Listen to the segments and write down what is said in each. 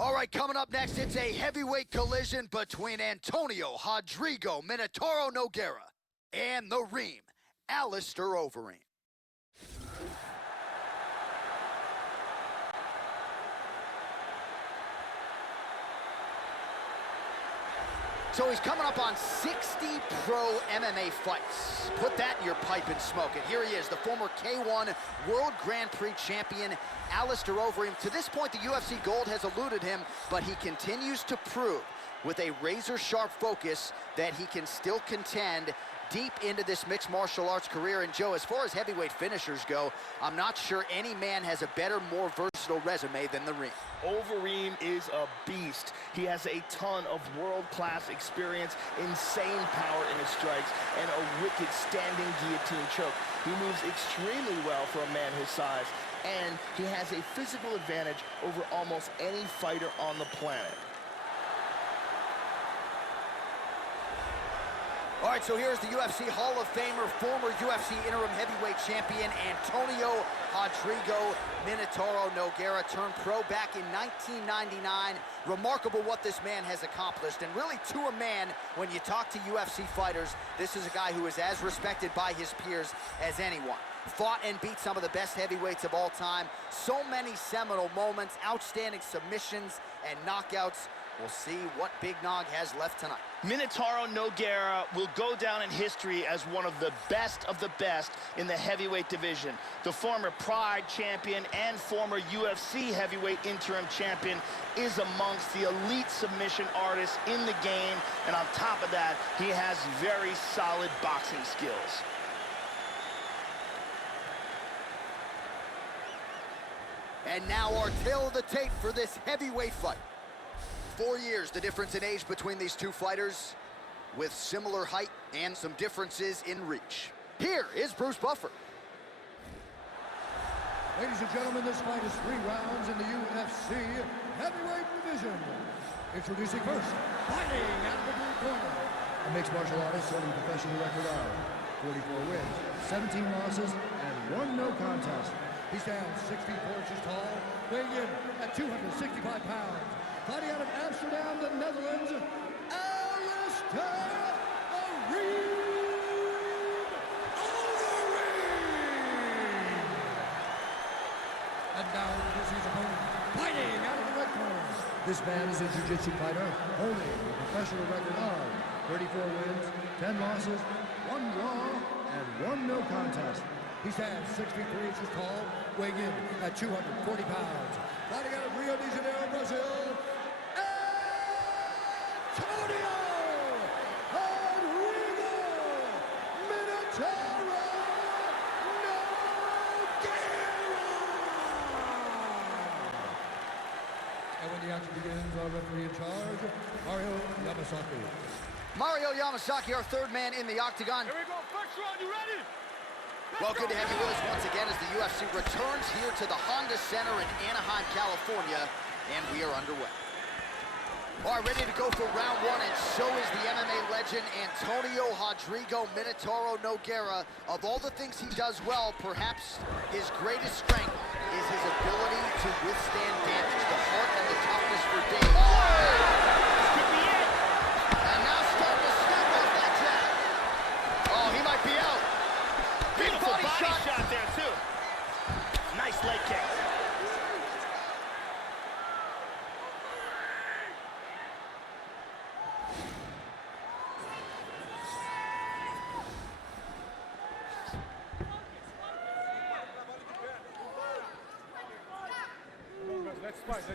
All right, coming up next, it's a heavyweight collision between Antonio Rodrigo Minotauro Nogueira and the Ream, Alistair Overeem. So he's coming up on 60 pro MMA fights. Put that in your pipe and smoke it. Here he is, the former K1 World Grand Prix champion, Alistair Overeem. To this point, the UFC Gold has eluded him, but he continues to prove with a razor-sharp focus that he can still contend deep into this mixed martial arts career. And Joe, as far as heavyweight finishers go, I'm not sure any man has a better, more versatile resume than the Ream. Overeem is a beast. He has a ton of world-class experience, insane power in his strikes, and a wicked standing guillotine choke. He moves extremely well for a man his size, and he has a physical advantage over almost any fighter on the planet. All right, so here's the UFC Hall of Famer, former UFC interim heavyweight champion, Antonio Rodrigo Minotauro Nogueira, turned pro back in 1999. Remarkable what this man has accomplished, and really to a man, when you talk to UFC fighters, this is a guy who is as respected by his peers as anyone. Fought and beat some of the best heavyweights of all time. So many seminal moments, outstanding submissions and knockouts. We'll see what Big Nog has left tonight. Minotauro Nogueira will go down in history as one of the best in the heavyweight division. The former Pride champion and former UFC heavyweight interim champion is amongst the elite submission artists in the game, and on top of that, he has very solid boxing skills. And now our tale of the tape for this heavyweight fight. 4 years, the difference in age between these two fighters, with similar height and some differences in reach. Here is Bruce Buffer. Ladies and gentlemen, this fight is 3 rounds in the UFC heavyweight division. Introducing first, fighting out of the blue corner, a mixed martial artist holding a professional record of 44 wins, 17 losses, and 1 no contest. He stands 6 feet 4 inches tall, weighing in at 265 pounds. Fighting out of Amsterdam, the Netherlands, Alistair And now this is his opponent, fighting out of the red corner. This man is a jiu-jitsu fighter, holding a professional record of 34 wins, 10 losses, 1 draw, and 1 no contest. He stands 6 feet 3 inches tall, weighing in at 240 pounds. Fighting out of Rio de Janeiro, Brazil, Antonio Rodrigo Minotauro Nogueira. And when the action begins, our referee in charge, Mario Yamasaki. Mario Yamasaki, our third man in the octagon. Here we go, first round, you ready? Well, good to have you with us once again as the UFC returns here to the Honda Center in Anaheim, California, and we are underway. All right, ready to go for round 1, and so is the MMA legend Antonio Rodrigo Minotauro Nogueira. Of all the things he does well, perhaps his greatest strength is his ability to withstand damage, the heart and the toughness for days. Oh! This could be it. And now starting to snap off that jab. Oh, he might be out. Beautiful body shot there, too. Nice leg kick.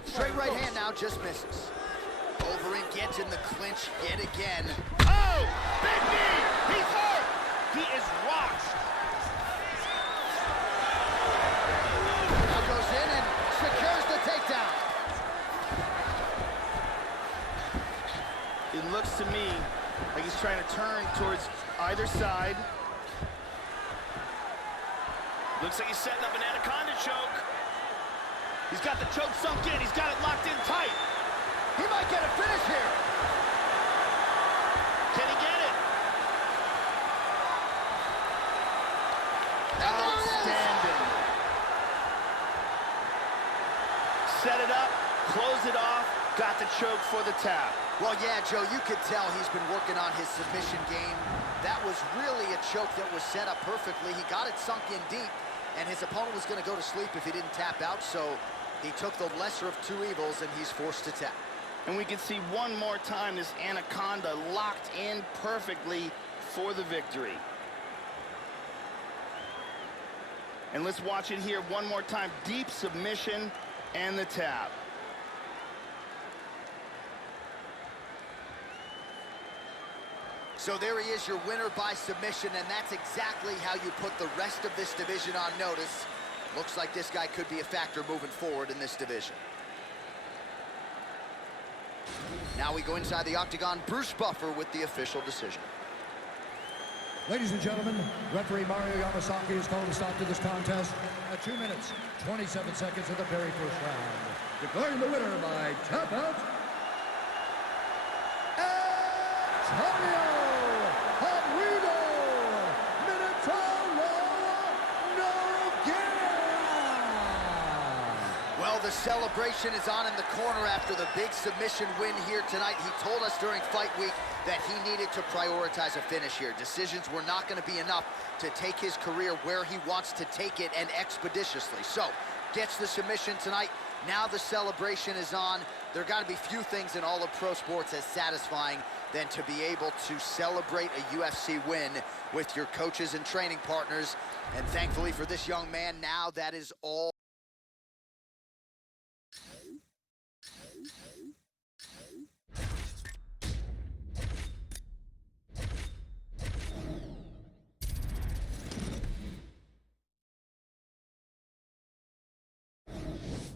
Straight right hand now, just misses. Overeem gets in the clinch yet again. Oh! Big knee! He's hurt! He is rocked. Now goes in and secures the takedown. It looks to me like he's trying to turn towards either side. Looks like he's setting up an anaconda choke. He's got the choke sunk in. He's got it locked in tight. He might get a finish here. Can he get it? And there it is. Outstanding. Set it up. close it off, got the choke for the tap. Well, yeah, Joe, you could tell he's been working on his submission game. That was really a choke that was set up perfectly. He got it sunk in deep, and his opponent was going to go to sleep if he didn't tap out, so he took the lesser of two evils, and he's forced to tap. And we can see one more time this anaconda locked in perfectly for the victory. And let's watch it here one more time. Deep submission and the tap. So there he is, your winner by submission, and that's exactly how you put the rest of this division on notice. Looks like this guy could be a factor moving forward in this division. Now we go inside the octagon. Bruce Buffer with the official decision. Ladies and gentlemen, referee Mario Yamasaki has called a stop to this contest at 2 minutes, 27 seconds of the very first round. Declaring the winner by tap out, Antonio! Well, the celebration is on in the corner after the big submission win here tonight. He told us during fight week that he needed to prioritize a finish here. Decisions were not going to be enough to take his career where he wants to take it, and expeditiously. So, gets the submission tonight. Now the celebration is on. There got to be few things in all of pro sports as satisfying than to be able to celebrate a UFC win with your coaches and training partners. And thankfully for this young man, now that is all.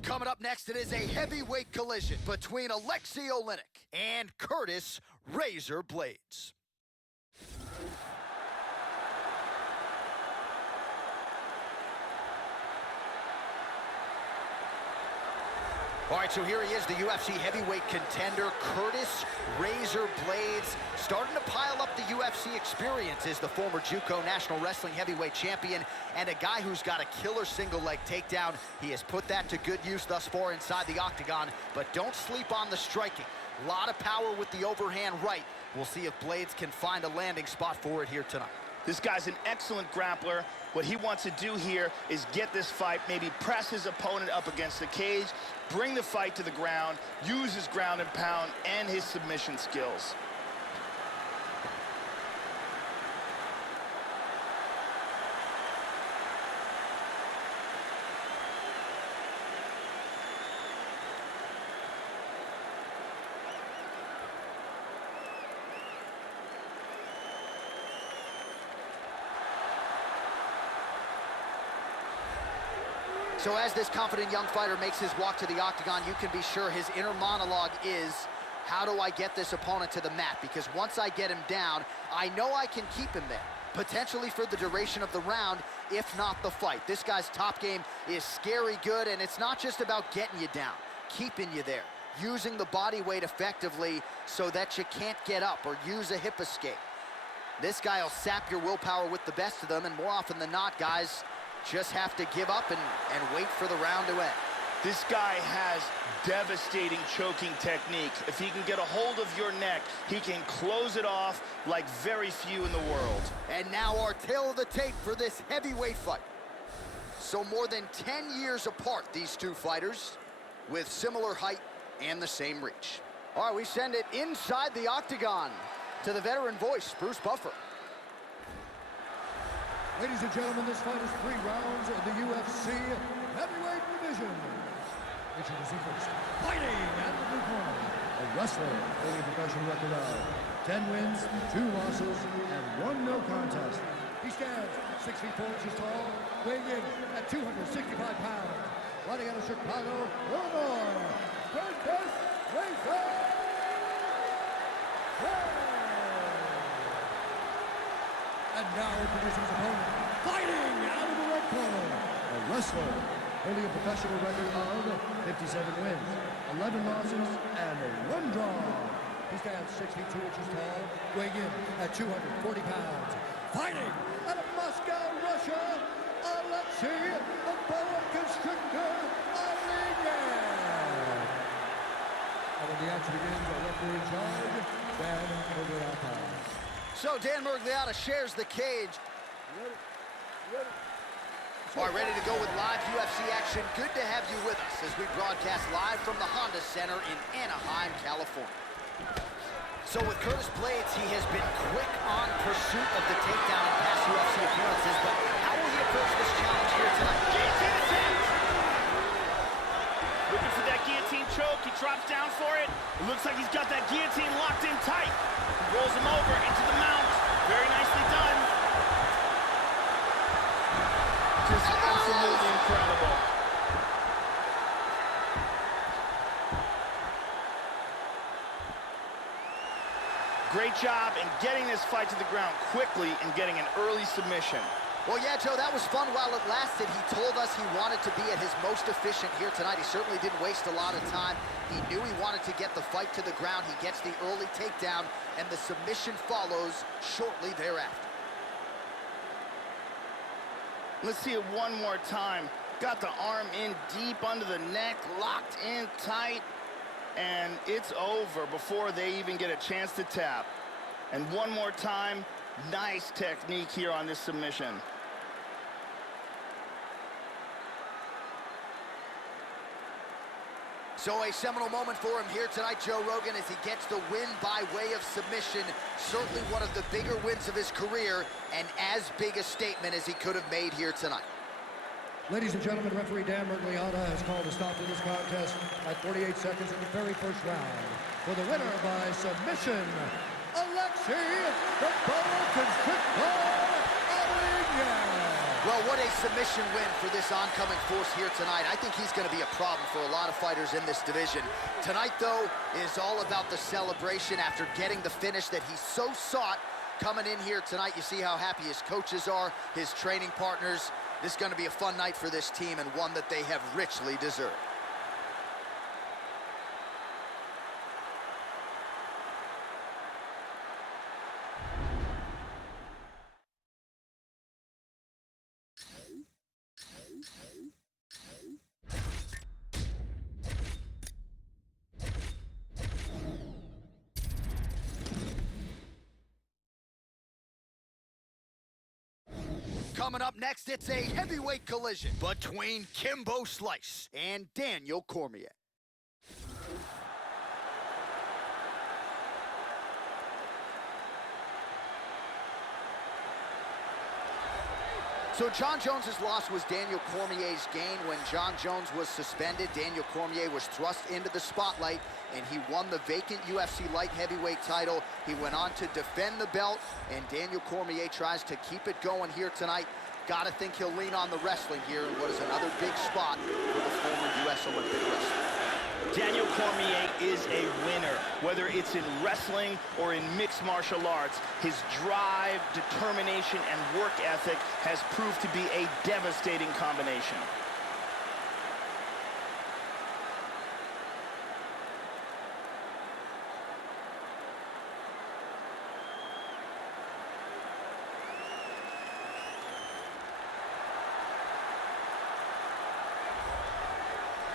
Coming up next, it is a heavyweight collision between Alexei Oleinik and Curtis Razor Blades. All right, so here he is, the UFC heavyweight contender, Curtis Razor Blades, starting to pile up the UFC experience, is the former JUCO National Wrestling Heavyweight Champion and a guy who's got a killer single leg takedown. He has put that to good use thus far inside the octagon, but don't sleep on the striking. A lot of power with the overhand right. We'll see if Blades can find a landing spot for it here tonight. This guy's an excellent grappler. What he wants to do here is get this fight, maybe press his opponent up against the cage, bring the fight to the ground, use his ground and pound and his submission skills. So as this confident young fighter makes his walk to the octagon, you can be sure his inner monologue is, how do I get this opponent to the mat? Because once I get him down, I know I can keep him there, potentially for the duration of the round, if not the fight. This guy's top game is scary good, and it's not just about getting you down, keeping you there, using the body weight effectively so that you can't get up or use a hip escape. This guy will sap your willpower with the best of them, and more often than not, guys just have to give up and wait for the round to end. This guy has devastating choking technique. If he can get a hold of your neck, he can close it off like very few in the world. And now our tale of the tape for this heavyweight fight. So more than 10 years apart, these two fighters, with similar height and the same reach. All right, we send it inside the octagon to the veteran voice, Bruce Buffer. Ladies and gentlemen, this fight is 3 rounds in the UFC heavyweight division. Introducing first, fighting at the blue corner, a wrestler holding a professional record of 10 wins, 2 losses, and 1 no contest. He stands 6 feet 4 inches tall, weighing in at 265 pounds. Fighting out of Chicago, Illinois, Curtis Razor Blades. And now introducing his opponent, fighting out of the red corner, a wrestler holding a professional record of 57 wins, 11 losses, and 1 draw. He stands 6 feet 2 inches tall, weighing in at 240 pounds. Fighting out of Moscow, Russia, Alexei the Boa Constrictor Oleinik. And the action begins. Our referee in charge, Dan Murgliata. So Dan Murgliata shares the cage. All right, ready to go with live UFC action. Good to have you with us as we broadcast live from the Honda Center in Anaheim, California. So with Curtis Blades, he has been quick on pursuit of the takedown in past UFC appearances, but how will he approach this challenge here tonight? Guillotine attempt! Looking for that guillotine choke. He drops down for it. It looks like he's got that guillotine locked in tight. He rolls him over into the mount. Very nicely done. Just absolutely incredible. Great job in getting this fight to the ground quickly and getting an early submission. Well, yeah, Joe, that was fun while it lasted. He told us he wanted to be at his most efficient here tonight. He certainly didn't waste a lot of time. He knew he wanted to get the fight to the ground. He gets the early takedown, and the submission follows shortly thereafter. Let's see it one more time. Got the arm in deep under the neck, locked in tight, and it's over before they even get a chance to tap. And one more time, nice technique here on this submission. So a seminal moment for him here tonight, Joe Rogan, as he gets the win by way of submission. Certainly one of the bigger wins of his career, and as big a statement as he could have made here tonight. Ladies and gentlemen, referee Dan Murgliata has called a stop to this contest at 48 seconds in the very first round. For the winner by submission, Alexei the Boa Constrictor. Well, what a submission win for this oncoming force here tonight. I think he's going to be a problem for a lot of fighters in this division. Tonight, though, is all about the celebration after getting the finish that he so sought. Coming in here tonight, you see how happy his coaches are, his training partners. This is going to be a fun night for this team, and one that they have richly deserved. Coming up next, it's a heavyweight collision between Kimbo Slice and Daniel Cormier. So John Jones's loss was Daniel Cormier's gain. When John Jones was suspended, Daniel Cormier was thrust into the spotlight, and he won the vacant UFC light heavyweight title. He went on to defend the belt, and Daniel Cormier tries to keep it going here tonight. Gotta think he'll lean on the wrestling here in what is another big spot for the former U.S. Olympic wrestler. Daniel Cormier is a winner, whether it's in wrestling or in mixed martial arts. His drive, determination, and work ethic has proved to be a devastating combination.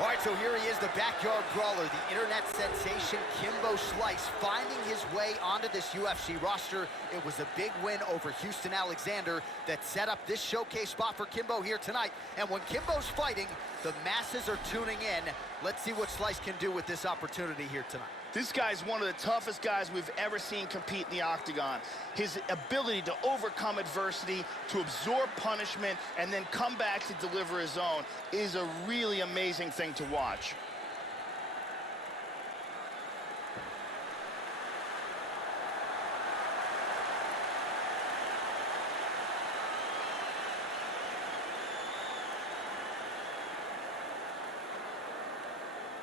All right, so here he is, the backyard brawler, the internet sensation Kimbo Slice, finding his way onto this UFC roster. It was a big win over Houston Alexander that set up this showcase spot for Kimbo here tonight. And when Kimbo's fighting, the masses are tuning in. Let's see what Slice can do with this opportunity here tonight. This guy's one of the toughest guys we've ever seen compete in the octagon. His ability to overcome adversity, to absorb punishment, and then come back to deliver his own is a really amazing thing to watch.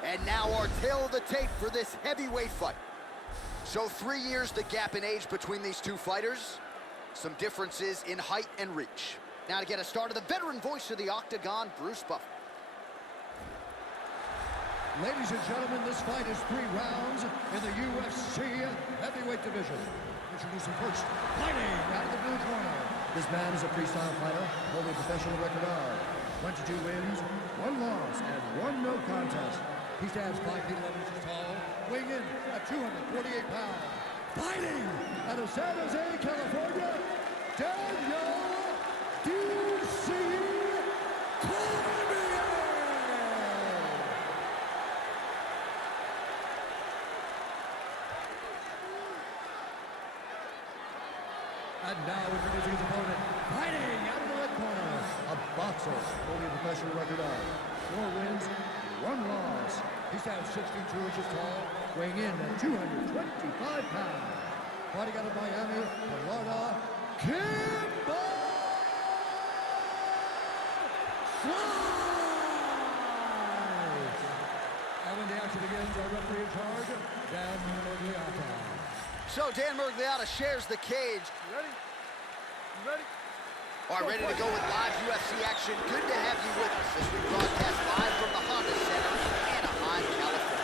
And now our tail of the tape for this heavyweight fight. So 3 years the gap in age between these two fighters. Some differences in height and reach. Now to get us started, the veteran voice of the octagon, Bruce Buffer. Ladies and gentlemen, this fight is 3 rounds in the UFC heavyweight division. Introducing first, fighting out of the blue corner. This man is a freestyle fighter, holding a professional record of 22 wins, 1 loss, and 1 no contest. He stands 5 feet 11 inches tall, weighing in at 248 pounds. Fighting out of San Jose, California, Daniel D.C. Cormier! And now introducing his opponent, fighting out of the red corner, a boxer holding a professional record of 4 wins, 1 loss. He stands 6 feet 2 inches tall, weighing in at 225 pounds. Fighting out of Miami, Florida, Kimbo Slice! And when the action begins, our referee in charge, Dan Murgliata. So Dan Murgliata shares the cage. You ready? You ready? All right, ready to go with live UFC action. Good to have you with us as we broadcast live from the Honda Center in Anaheim, California.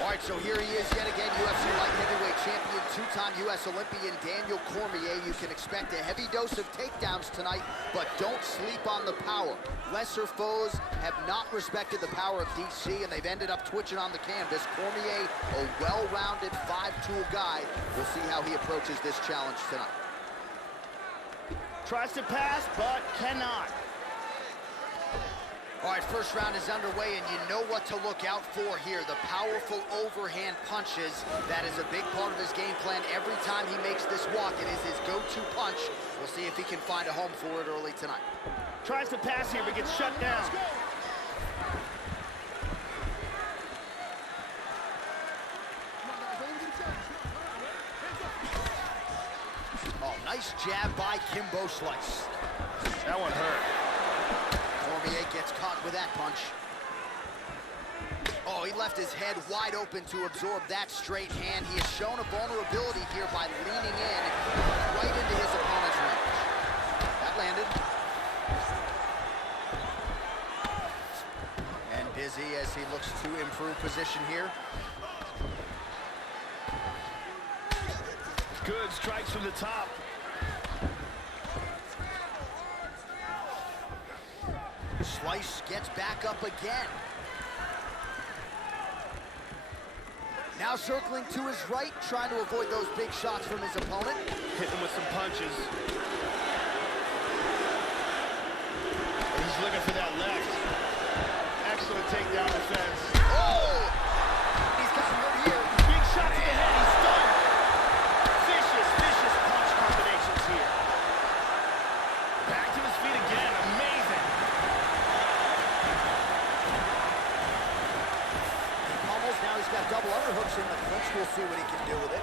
All right, so here he is yet again, UFC light heavyweight champion, 2-time U.S. Olympian Daniel Cormier. You can expect a heavy dose of takedowns tonight, but don't sleep on the power. Lesser foes have not respected the power of DC, and they've ended up twitching on the canvas. Cormier, a well-rounded 5-tool guy. We'll see how he approaches this challenge tonight. Tries to pass, but cannot. All right, first round is underway, and you know what to look out for here. The powerful overhand punches. That is a big part of his game plan. Every time he makes this walk, it is his go-to punch. We'll see if he can find a home for it early tonight. Tries to pass here, but gets shut down. Oh, nice jab by Kimbo Slice. That one hurt. Cormier gets caught with that punch. Oh, he left his head wide open to absorb that straight hand. He has shown a vulnerability here by leaning in right into his opponent's range. That landed. And busy as he looks to improve position here. Good strikes from the top. Slice gets back up again. Now circling to his right, trying to avoid those big shots from his opponent. Hit him with some punches. And he's looking for that left. Excellent takedown defense. Oh! He's gotten hurt here. Big shot to the head. He's stunned. Vicious, vicious punch combinations here. Back to his feet again. Amazing. Now he's got double underhooks in the clinch. We'll see what he can do with it.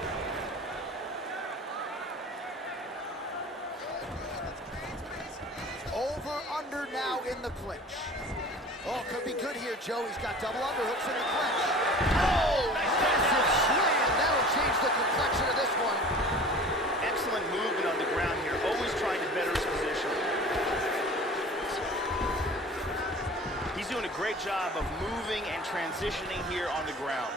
Over, under now in the clinch. Oh, could be good here, Joe. He's got double underhooks in the clinch. Oh, massive slam. That'll change the complexion of this one. Excellent movement on the ground here. Always trying to better his position. He's doing a great job of moving and transitioning here on the ground.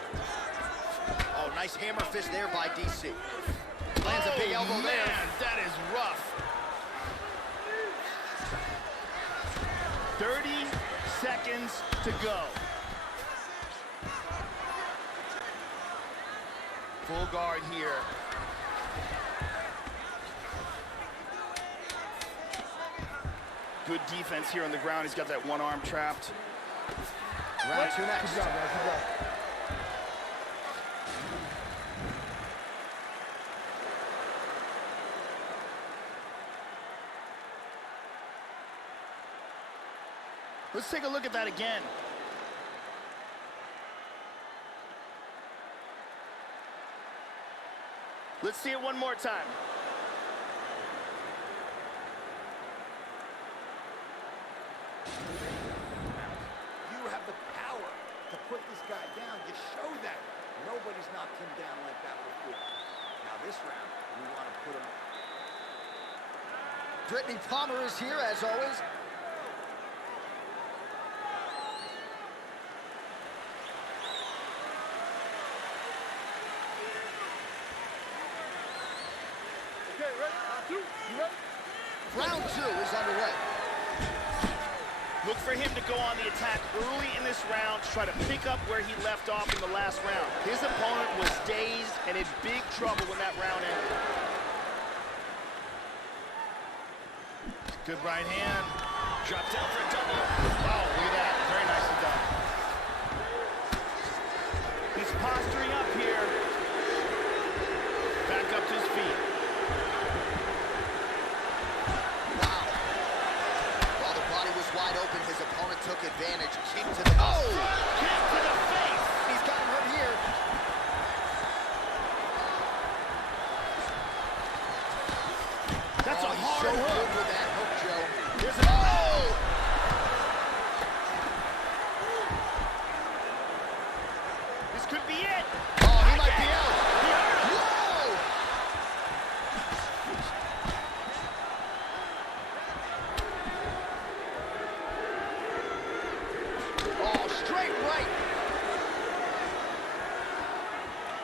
Oh, nice hammer fist there by DC. Lands a big elbow there. Man, that is rough. 30 seconds to go. Full guard here. Good defense here on the ground. He's got that one arm trapped. Round two next. Good job, guys. Good job. Let's take a look at that again. Let's see it one more time. You have the power to put this guy down. You show that. Nobody's knocked him down like that before. Now this round, we want to put him. Brittany Palmer is here, as always. Okay, ready? Round two. You ready? Round two is underway. Look for him to go on the attack early in this round to try to pick up where he left off in the last round. His opponent was dazed and in big trouble when that round ended. Good right hand. Dropped down for a double. Oh, look at that. Very nicely done. He's posturing up here. Back up to his feet. Wow. While the body was wide open, his opponent took advantage. Kick to the... Oh! Kick to the face! He's got him hurt here. That's a he's hard so hook. good with that hook, Joe. Here's an... Oh! This could be it. Oh, he might be out. He hurt him. Whoa! Oh, straight right.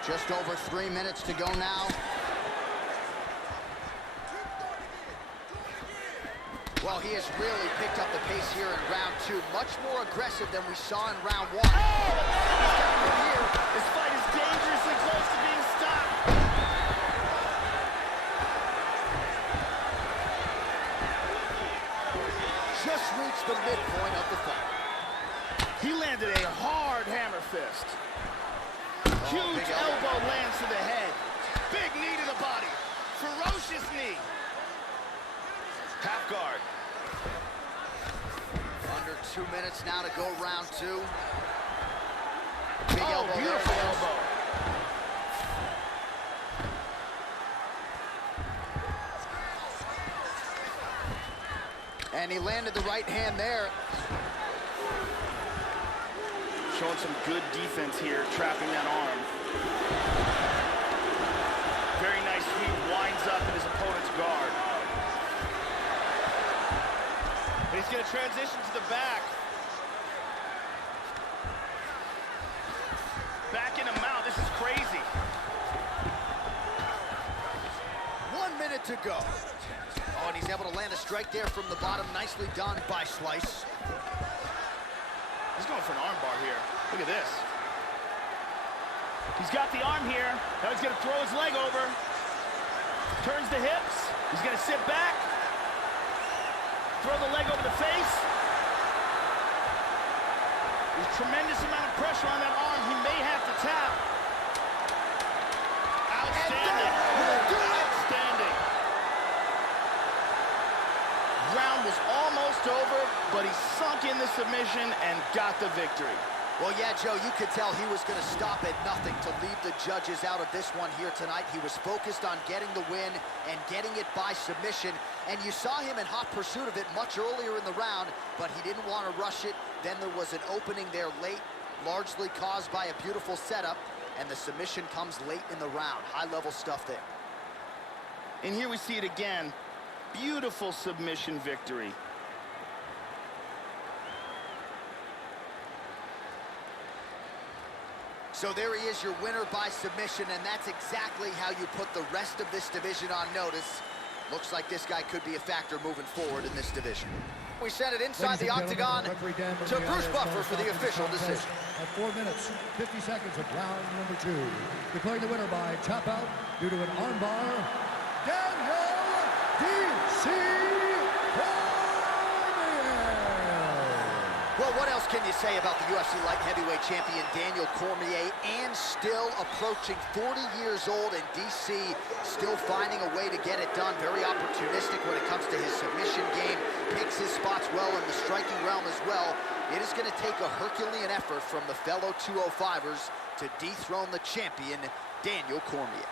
Just over 3 minutes to go now. Well, he has really picked up the pace here in round 2. Much more aggressive than we saw in round 1. Oh! He's got him here. This fight is dangerously close to being stopped. Just reached the midpoint of the fight. He landed a hard hammer fist. Huge big elbow. elbow lands to the head. Big knee to the body. Ferocious knee. Half guard. Under 2 minutes now to go round 2. Big Oh, elbow there. beautiful elbow. And he landed the right hand there. Showing some good defense here, trapping that arm. Very nice sweep, winds up in his opponent's guard. And he's going to transition to the back. Back in the mount, this is crazy. 1 minute to go. Oh, and he's able to land a strike there from the bottom. Nicely done by Slice. He's going for an arm bar here. Look at this. He's got the arm here. Now he's going to throw his leg over. Turns the hips. He's going to sit back. Throw the leg over the face. There's a tremendous amount of pressure on that arm. He may have to tap. Outstanding. Outstanding. Round was almost over, but he sunk in the submission and got the victory. Well, yeah, Joe, you could tell he was going to stop at nothing to leave the judges out of this one here tonight. He was focused on getting the win and getting it by submission. And you saw him in hot pursuit of it much earlier in the round, but he didn't want to rush it. Then there was an opening there late, largely caused by a beautiful setup, and the submission comes late in the round. High-level stuff there. And here we see it again. Beautiful submission victory. So there he is, your winner by submission, and that's exactly how you put the rest of this division on notice. Looks like this guy could be a factor moving forward in this division. We send it inside the octagon to Bruce Buffer for the official decision. At 4 minutes, 50 seconds of round number 2. Declaring the winner by tap out due to an armbar, Daniel D.C. Well, what else can you say about the UFC light heavyweight champion Daniel Cormier, and still approaching 40 years old, and DC still finding a way to get it done. Very opportunistic when it comes to his submission game, picks his spots well in the striking realm as well. It is going to take a Herculean effort from the fellow 205ers to dethrone the champion, Daniel Cormier.